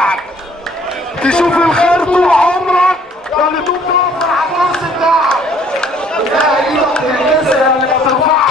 بتاعك. تشوف الخير طول عمرك اللي تفضل على الكرسي بتاعك. ده ايدك تلمسها اللي ما ترفعها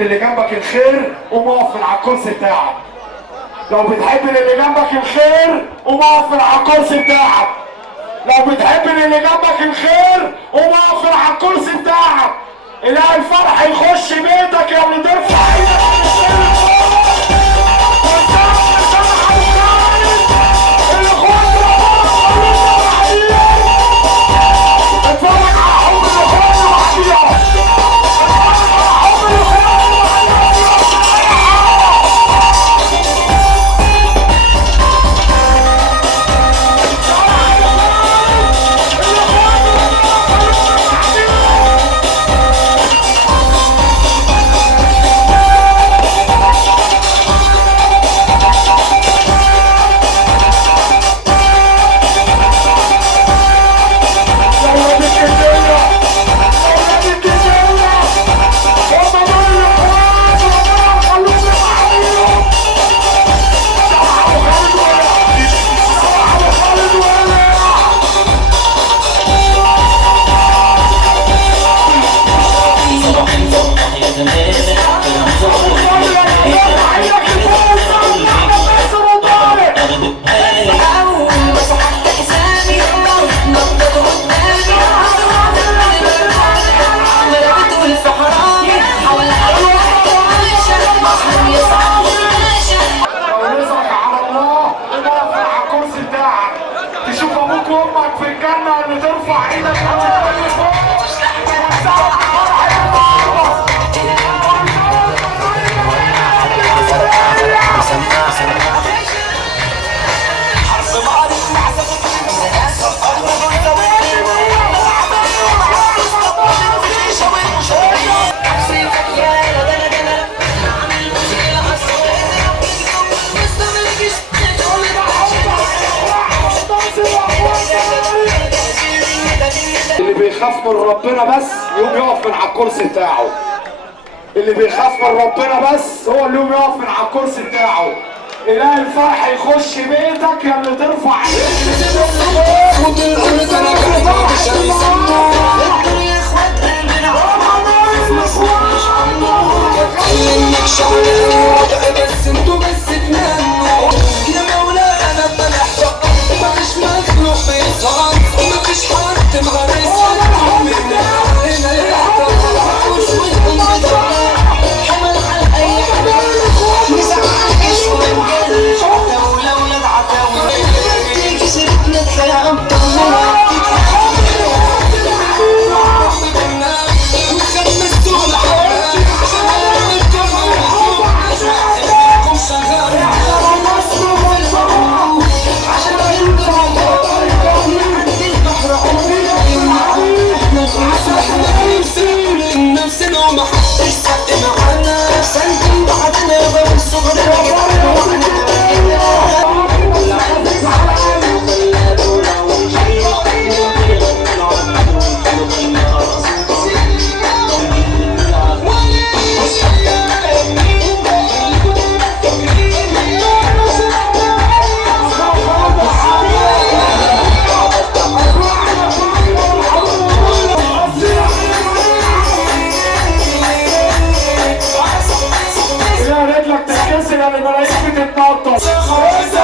اللي جنبك الخير قوم اقف من على الكرسي بتاعك. لو بتحب اللي جنبك الخير قوم اقف من على الكرسي بتاعك. لو بتحب اللي جنبك الخير قوم اقف من على الكرسي بتاعك. الاقي الفرح يخش بيتك يا اللي ترفع ايدك امك في الجنه اللي ترفع ايدك اللي بيخاف من ربنا بس يقوم يقف من على الكرسي بتاعه. اللي بيخاف من ربنا بس هو اللي يقوم يقف من على الكرسي بتاعه. الاقي الفرح يخش بيتك يا اللي ترفع بس انتوا بس تناموا يا مولانا بنحفظ مفيش مخلوق بيصعد ومفيش حد مغرس من هنا يحتفظ وشوشكم بتطلع حمل على اي حدا مسعاكش ونجلش عتاولة ولاد عتاولة كسبنا الحياة مطلعة وخمستوا الحياة انزل يا اللي ملايين بتتنطط انزل